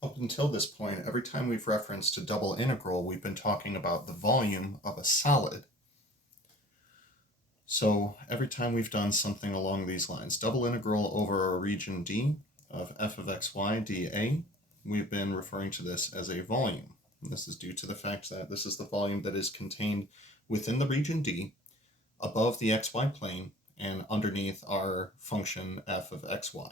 Up until this point, every time we've referenced a double integral, we've been talking about the volume of a solid. So every time we've done something along these lines, double integral over a region D of f of xy dA, we've been referring to this as a volume. And this is due to the fact that this is the volume that is contained within the region D, above the xy plane, and underneath our function f of xy.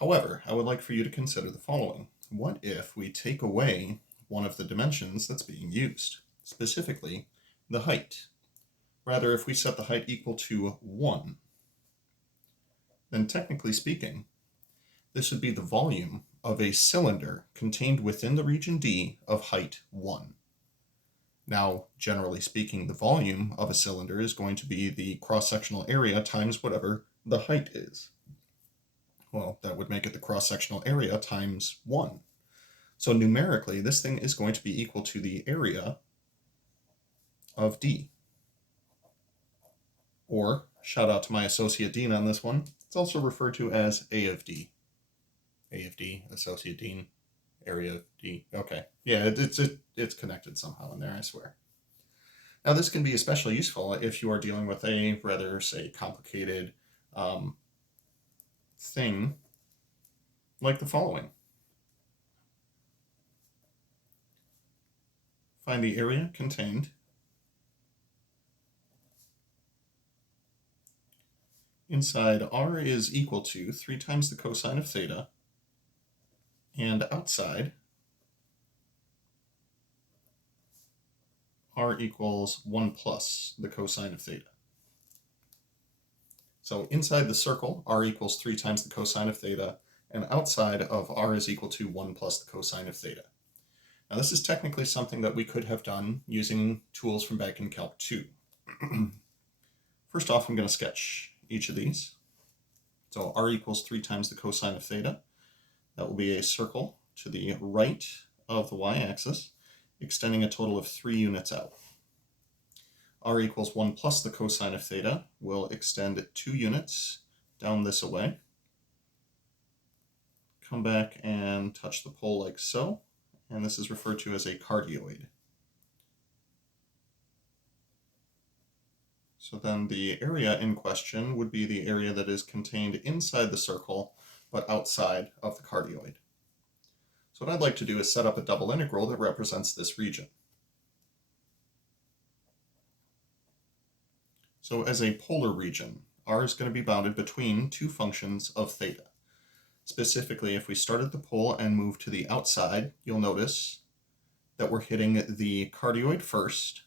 However, I would like for you to consider the following. What if we take away one of the dimensions that's being used, specifically the height? Rather, if we set the height equal to 1, then technically speaking, this would be the volume of a cylinder contained within the region D of height 1. Now, generally speaking, the volume of a cylinder is going to be the cross-sectional area times whatever the height is. Well, that would make it the cross-sectional area times 1. So numerically, this thing is going to be equal to the area of D. Or, shout out to my associate dean on this one, it's also referred to as A of D. A of D, associate dean, area of D. Okay, yeah, it's connected somehow in there, I swear. Now, this can be especially useful if you are dealing with a rather, say, complicated thing like the following. Find the area contained inside R is equal to 3 times the cosine of theta, and outside R equals 1 plus the cosine of theta. So inside the circle, R equals 3 times the cosine of theta, and outside of R is equal to 1 plus the cosine of theta. Now this is technically something that we could have done using tools from back in Calc 2. First off, I'm going to sketch each of these. So R equals 3 times the cosine of theta. That will be a circle to the right of the y-axis, extending a total of 3 units out. R equals 1 plus the cosine of theta will extend 2 units down this away. Come back and touch the pole like so, and this is referred to as a cardioid. So then the area in question would be the area that is contained inside the circle, but outside of the cardioid. So what I'd like to do is set up a double integral that represents this region. So as a polar region, R is going to be bounded between 2 functions of theta. Specifically, if we start at the pole and move to the outside, you'll notice that we're hitting the cardioid first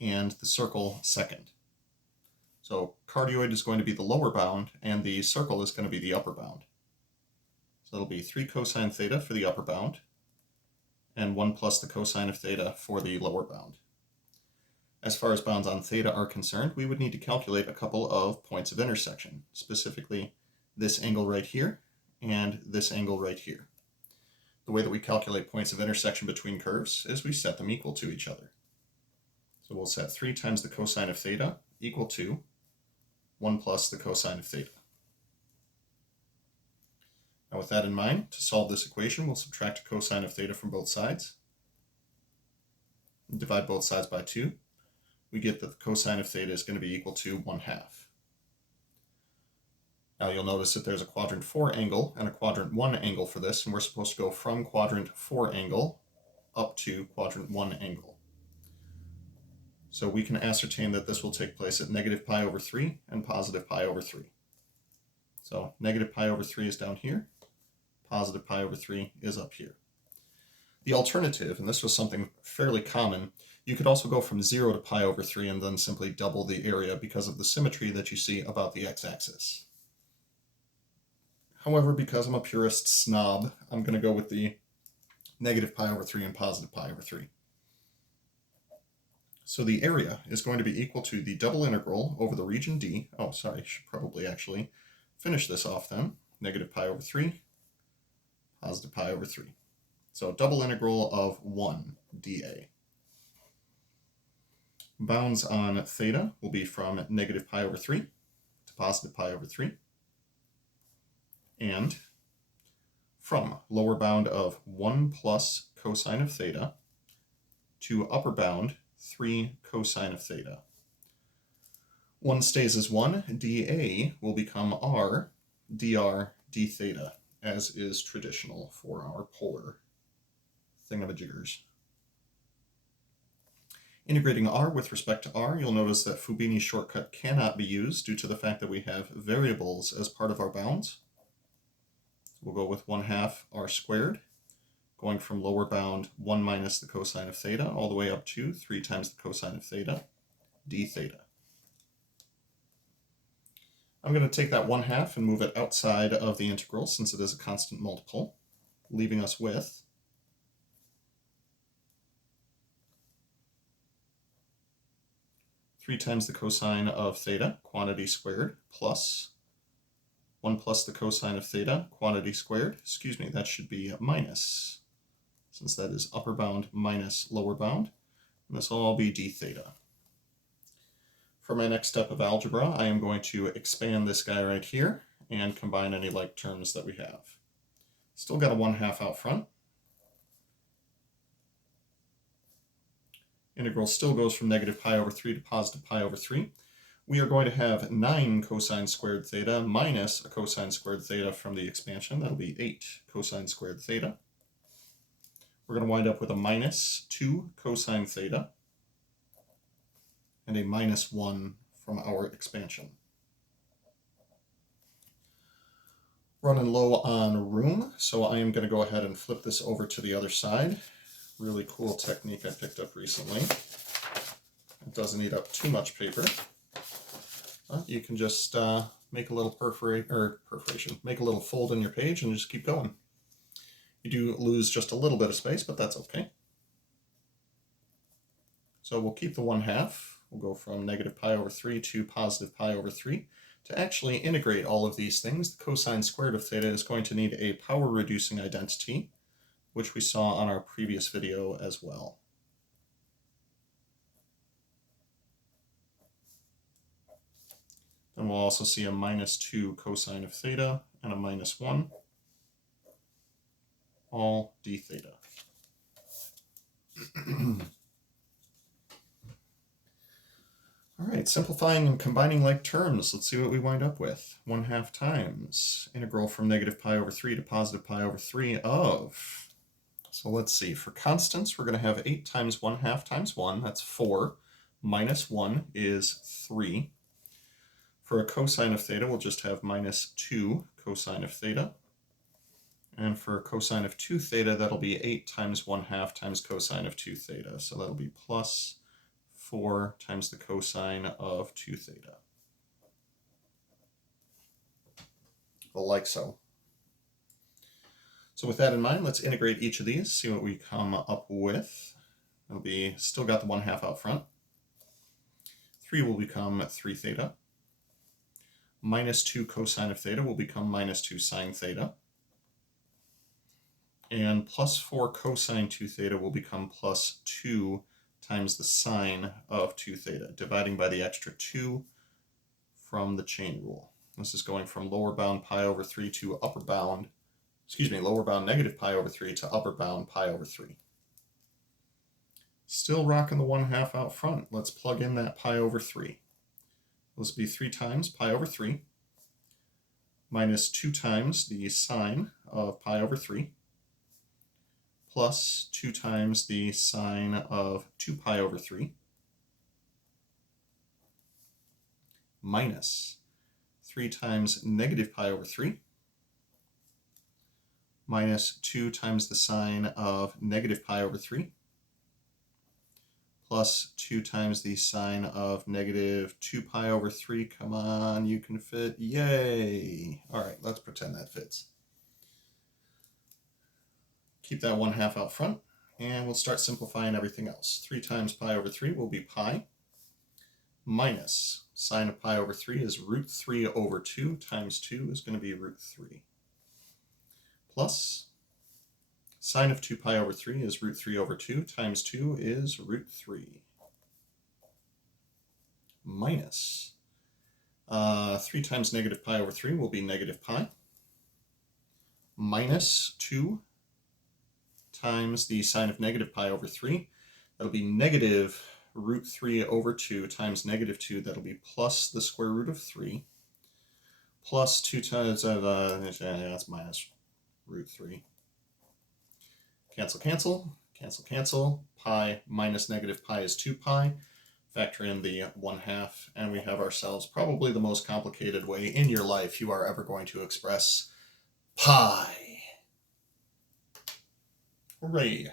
and the circle second. So cardioid is going to be the lower bound, and the circle is going to be the upper bound. So it'll be 3 cosine theta for the upper bound, and 1 plus the cosine of theta for the lower bound. As far as bounds on theta are concerned, we would need to calculate a couple of points of intersection, specifically this angle right here and this angle right here. The way that we calculate points of intersection between curves is we set them equal to each other. So we'll set 3 times the cosine of theta equal to 1 plus the cosine of theta. Now with that in mind, to solve this equation, we'll subtract cosine of theta from both sides. Divide both sides by 2. We get that the cosine of theta is going to be equal to 1/2. Now you'll notice that there's a quadrant 4 angle and a quadrant 1 angle for this, and we're supposed to go from quadrant 4 angle up to quadrant 1 angle. So we can ascertain that this will take place at negative pi over 3 and positive pi over 3. So negative pi over 3 is down here, positive pi over 3 is up here. The alternative, and this was something fairly common, you could also go from 0 to pi over 3 and then simply double the area because of the symmetry that you see about the x-axis. However, because I'm a purist snob, I'm going to go with the negative pi over 3 and positive pi over 3. So the area is going to be equal to the double integral over the region D. Oh, sorry, I should probably actually finish this off then. Negative pi over 3, positive pi over 3. So double integral of 1 dA. Bounds on theta will be from negative pi over 3 to positive pi over 3. And from lower bound of 1 plus cosine of theta to upper bound 3 cosine of theta. 1 stays as 1, dA will become r dr d theta, as is traditional for our polar thingamajiggers. Integrating r with respect to r, you'll notice that Fubini's shortcut cannot be used due to the fact that we have variables as part of our bounds. We'll go with 1/2 r squared, going from lower bound 1 minus the cosine of theta all the way up to 3 times the cosine of theta, d theta. I'm going to take that 1/2 and move it outside of the integral since it is a constant multiple, leaving us with 3 times the cosine of theta, quantity squared, plus 1 plus the cosine of theta, quantity squared. Excuse me, that should be minus, since that is upper bound minus lower bound. And this will all be d theta. For my next step of algebra, I am going to expand this guy right here and combine any like terms that we have. Still got a 1/2 out front. Integral still goes from negative pi over 3 to positive pi over 3. We are going to have 9 cosine squared theta minus a cosine squared theta from the expansion. That'll be 8 cosine squared theta. We're going to wind up with a minus 2 cosine theta and a minus 1 from our expansion. Running low on room, so I am going to go ahead and flip this over to the other side. Really cool technique I picked up recently. It doesn't eat up too much paper. You can just make a little perforation, make a little fold in your page and just keep going. You do lose just a little bit of space, but that's okay. So we'll keep the 1/2. We'll go from negative pi over 3 to positive pi over 3. To actually integrate all of these things, the cosine squared of theta is going to need a power reducing identity, which we saw on our previous video as well. Then we'll also see a minus 2 cosine of theta and a minus 1, all d theta. All right, simplifying and combining like terms, let's see what we wind up with. 1/2 times integral from negative pi over 3 to positive pi over 3 of, so let's see, for constants, we're going to have 8 times 1/2 times 1, that's 4, minus 1 is 3. For a cosine of theta, we'll just have minus 2 cosine of theta. And for a cosine of 2 theta, that'll be 8 times 1/2 times cosine of 2 theta. So that'll be plus 4 times the cosine of 2 theta. Well, like so. So with that in mind, let's integrate each of these, see what we come up with. It'll be, still got the 1/2 out front. 3 will become 3 theta. Minus 2 cosine of theta will become minus 2 sine theta. And plus 4 cosine 2 theta will become plus 2 times the sine of 2 theta, dividing by the extra 2 from the chain rule. This is going from lower bound pi over 3 to upper bound, lower bound negative pi over 3 to upper bound pi over 3. Still rocking the 1/2 out front. Let's plug in that pi over 3. This will be 3 times pi over 3 minus 2 times the sine of pi over 3 plus 2 times the sine of 2 pi over 3 minus 3 times negative pi over 3 minus 2 times the sine of negative pi over 3 plus 2 times the sine of negative 2 pi over 3. Come on, you can fit. Yay! All right, let's pretend that fits. Keep that 1/2 out front, and we'll start simplifying everything else. 3 times pi over 3 will be pi, minus sine of pi over 3 is root 3 over 2, times 2 is going to be root 3, plus sine of 2 pi over 3 is root 3 over 2, times 2 is root 3, minus 3 times negative pi over 3 will be negative pi, minus 2 times the sine of negative pi over 3. That'll be negative root 3 over 2 times negative 2. That'll be plus the square root of 3. Plus 2 times, that's minus root 3. Cancel, cancel, cancel, cancel. Pi minus negative pi is 2 pi. Factor in the 1/2, and we have ourselves probably the most complicated way in your life you are ever going to express pi. Hooray!